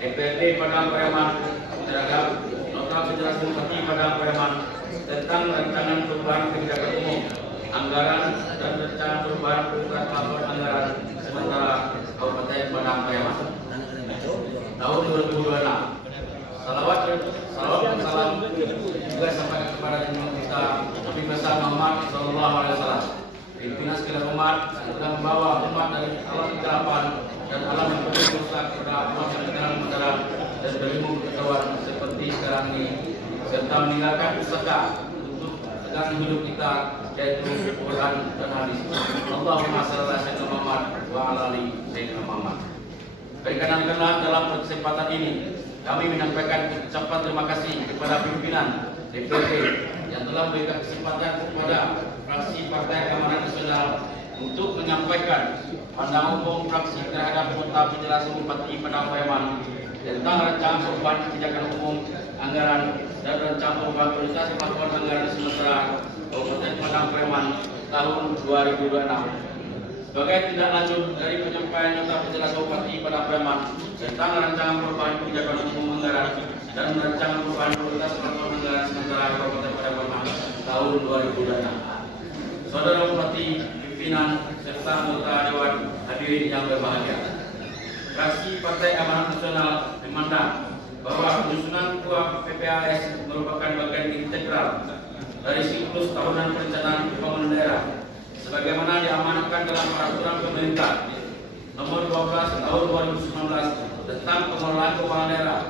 DPRD Padang Pariaman terhadap nota penjelasan Bupati Padang Pariaman tentang rancangan perubahan kebijakan umum, anggaran dan rencana perubahan peruntukan laporan anggaran sementara Kabupaten Padang Pariaman tahun 2026. Salawat dan salam juga sampai kepada junjungan kita Nabi besar Muhammad Sallallahu Alaihi Wasallam, pimpinan segala umat yang telah membawa umat dari alam kegelapan dan alam yang penuh dosa kepada umat yang terang dan berilmu pengetahuan seperti sekarang ini, serta meninggalkan pusaka untuk tegaknya hidup kita, yaitu Quran dan hadis. Allahumma shalli ala sayyidina Muhammad wa ala ali sayyidina Muhammad. Perkenankanlah dalam kesempatan ini kami menyampaikan ucapan terima kasih kepada pimpinan DPRD yang telah memberikan kesempatan kepada fraksi Partai Amanat Nasional untuk menyampaikan pandangan umum fraksi terhadap nota penjelasan Bupati Padang Pariaman tentang rancangan perubahan kebijakan umum, anggaran dan rencana perubahan prioritas laporan anggaran sementara Kabupaten Padang Pariaman tahun 2026. Sebagai tindak lanjut dari penyampaian nota penjelasan Bupati Padang Pariaman tentang rancangan perubahan kebijakan umum, anggaran dan rancangan perubahan prioritas laporan anggaran sementara Kabupaten Padang Pariaman tahun 2026. Saudara Bupati, pimpinan serta anggota Dewan hadirin yang berbahagia. Fraksi Partai Amanat Nasional memandang bahwa penyusunan Ketua PPAS merupakan bagian integral dari siklus tahunan perencanaan pembangunan daerah sebagaimana diamanatkan dalam peraturan pemerintah nomor 12 tahun 2019 tentang pengelolaan keuangan daerah.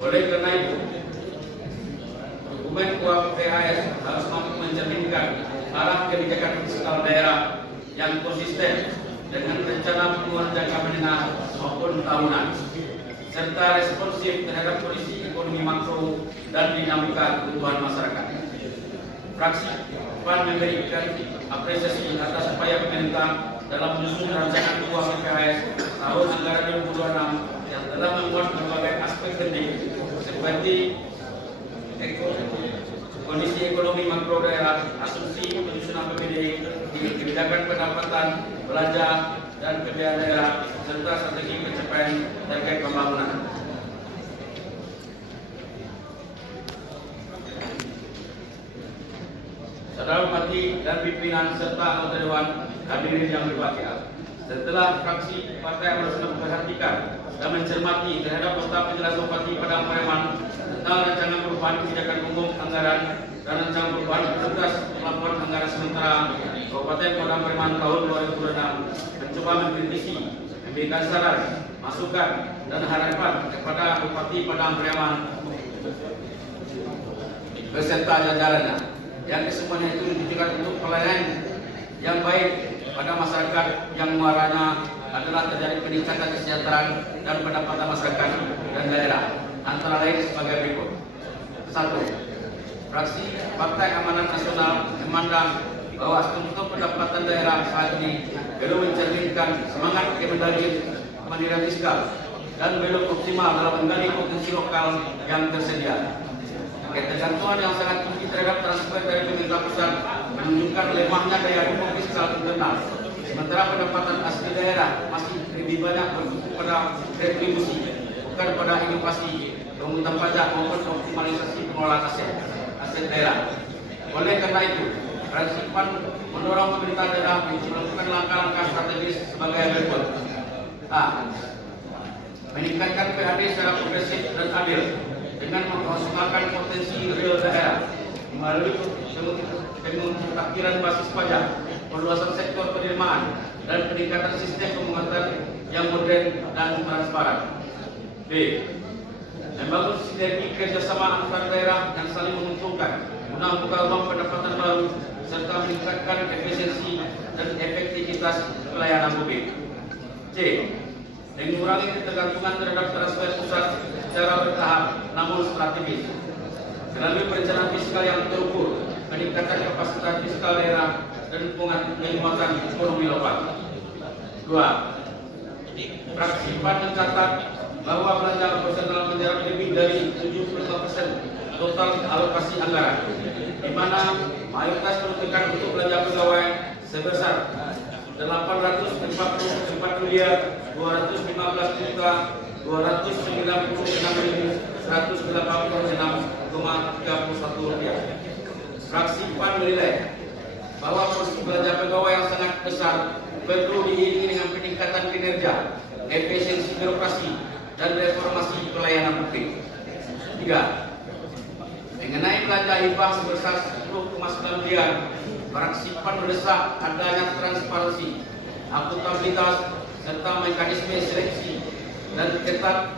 Oleh karena itu, dokumen Ketua PPAS harus mampu mencerminkan arah kebijakan fiskal daerah yang konsisten dengan rencana pengeluaran jangka menengah maupun tahunan, serta responsif terhadap kondisi ekonomi makro dan dinamika kebutuhan masyarakat. Fraksi PAN memberikan apresiasi atas upaya pemerintah dalam menyusun rancangan keuangan PPAS tahun anggaran 2026 yang telah membuat berbagai aspek penting seperti kondisi ekonomi makro daerah, asumsi penyusunan PPD, kebijakan pendapatan, belanja dan pembiayaan daerah, serta strategi pencapaian target pembangunan. Saudara Bupati dan pimpinan serta anggota Dewan hadirin yang berbahagia, setelah fraksi Partai Amanat Nasional memperhatikan dan mencermati terhadap nota penjelasan Bupati Padang Pariaman tentang rancangan perubahan kebijakan umum, anggaran dan rancangan perubahan prioritas laporan anggaran sementara Kabupaten Padang Pariaman tahun 2026, mencoba mengkritisi, memberikan saran, masukan dan harapan kepada Bupati Padang Pariaman beserta jajarannya yang kesemuanya itu ditujukan untuk pelayanan yang baik pada masyarakat yang muaranya adalah terjadi peningkatan kesejahteraan dan pendapatan masyarakat dan daerah, antara lain sebagai berikut. 1. Fraksi Partai Amanat Nasional memandang bahwa struktur pendapatan daerah saat ini belum mencerminkan semangat kemandirian fiskal dan belum optimal dalam menggali potensi lokal yang tersedia. Ketergantungan yang sangat tinggi terhadap transfer dari pemerintah pusat menunjukkan lemahnya daya dukung fiskal internal, sementara pendapatan asli daerah masih lebih banyak bertumpu pada retribusi, bukan pada inovasi, penghutan pajak maupun optimalisasi pengelolaan aset daerah. Oleh karena itu, fraksi PAN mendorong pemerintah daerah melakukan langkah-langkah strategis sebagai berikut: A. Meningkatkan PAD secara progresif dan adil dengan memaksimalkan potensi real daerah melalui pemutakhiran basis pajak, perluasan sektor penerimaan, dan peningkatan sistem pemerintahan yang modern dan transparan. B. Membangun sinergi kerjasama antar daerah yang saling menguntungkan guna membuka ruang pendapatan baru serta meningkatkan efisiensi dan efektivitas pelayanan publik. C. Mengurangi ketergantungan terhadap transfer pusat secara bertahap namun strategis melalui perencanaan fiskal yang terukur, meningkatkan kapasitas fiskal daerah dan penguatan ekonomi lokal. 2. Fraksi PAN mencatat bahwa belanja operasional menjarak lebih dari 75% total alokasi anggaran, di mana mayoritas peruntukan untuk belanja pegawai sebesar 844 miliar Rp299.186.31 Fraksi PAN menilai bahwa porsi belanja pegawai yang sangat besar perlu diiringi dengan peningkatan kinerja, efisiensi birokrasi, dan reformasi pelayanan publik. 3. Mengenai belanja hibah sebesar 10,9 miliar, fraksi PAN mendesak adanya transparansi, akuntabilitas, serta mekanisme seleksi dan ketat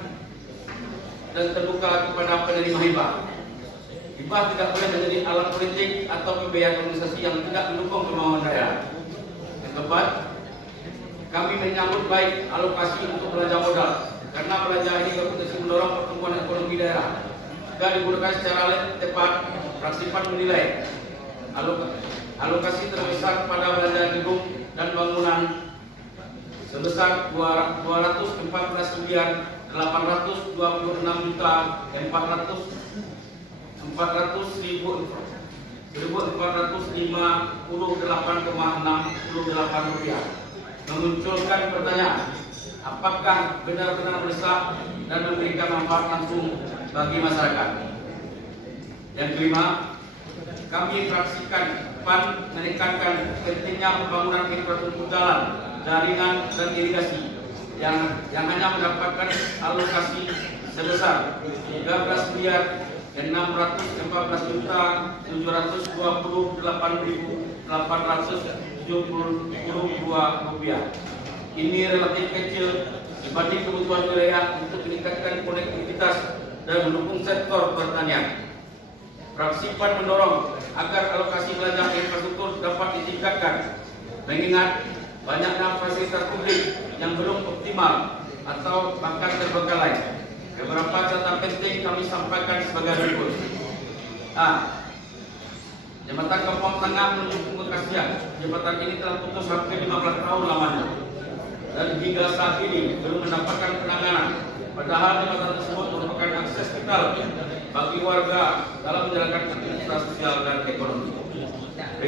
dan terbuka kepada penerima hibah. Hibah tidak boleh menjadi alat politik atau pembiayaan organisasi yang tidak mendukung kemauan daerah. Yang keempat, kami menyambut baik alokasi untuk belanja modal karena belanja ini berpotensi mendorong pertumbuhan ekonomi daerah. Jika digunakan secara tepat, fraksi PAN menilai alokasi terbesar pada belanja gedung dan bangunan sebesar Rp246.450,68 memunculkan pertanyaan, apakah benar-benar mendesak dan memberikan manfaat langsung bagi masyarakat. Yang kelima, kami fraksikan PAN menekankan pentingnya pembangunan infrastruktur jalan, jaringan, dan irigasi yang hanya mendapatkan alokasi sebesar Rp13.648.872. Ini relatif kecil dibanding kebutuhan wilayah untuk meningkatkan konektivitas dan mendukung sektor pertanian. Fraksi PAN mendorong agar alokasi belanja infrastruktur dapat ditingkatkan, mengingat banyaknya fasilitas publik yang belum optimal atau bahkan terbengkalai. Beberapa catatan penting kami sampaikan sebagai berikut. A. Jembatan Kampung Tengah menuju Pemekasan. Jembatan ini telah putus hampir 15 tahun lamanya dan hingga saat ini belum mendapatkan penanganan. Padahal jembatan tersebut merupakan akses vital bagi warga dalam menjalankan aktivitas sosial dan ekonomi. B.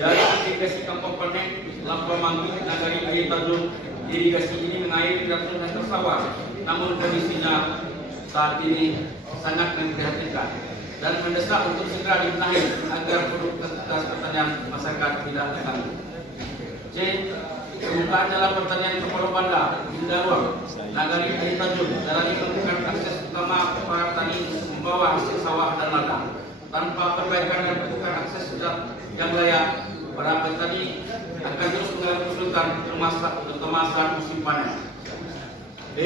Dari irigasi Kampung Paneng, Lampau Manggi, Nagari Air Tanjung, irigasi ini mengairi ratusan hektar sawah, namun kondisinya saat ini sangat memprihatinkan dan mendesak untuk segera dibenahi agar produktivitas pertanian masyarakat tidak terganggu. C. Pembukaan jalan pertanian ke Pulau Banda, Indaruang, Nagari Air Tanjung, jalan ini merupakan akses utama para petani membawa hasil sawah dan ladang. Tanpa perbaikan dan pembukaan akses yang layak, para petani akan terus mengalami kesulitan terutama saat musim panen. D.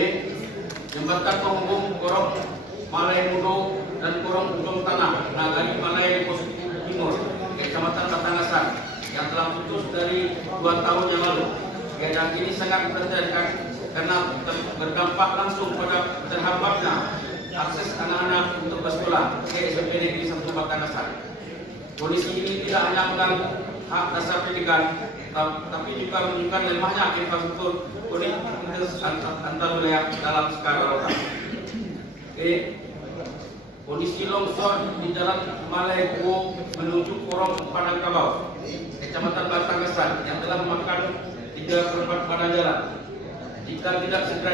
Jembatan penghubung Korong Malai Mudo dan Korong Ujung Tanah, Nagari Malai Pos Timur, Kecamatan Batangasan yang telah putus dari 2 tahun yang lalu. Keadaan ini sangat memprihatinkan karena berdampak langsung pada terhambatnya akses anak-anak untuk bersekolah ke SMP Negeri 1 Batangasan. Kondisi ini tidak hanya mengganggu hak dasar pendidikan, tapi juga menunjukkan lemahnya infrastruktur konektivitas antar wilayah dalam skala lokal. Kondisi longsor di Jalan Malai Kuo menuju Korong Padang Kabau, Kecamatan Batangasan yang telah memakan 3/4 badan jalan. Jika tidak segera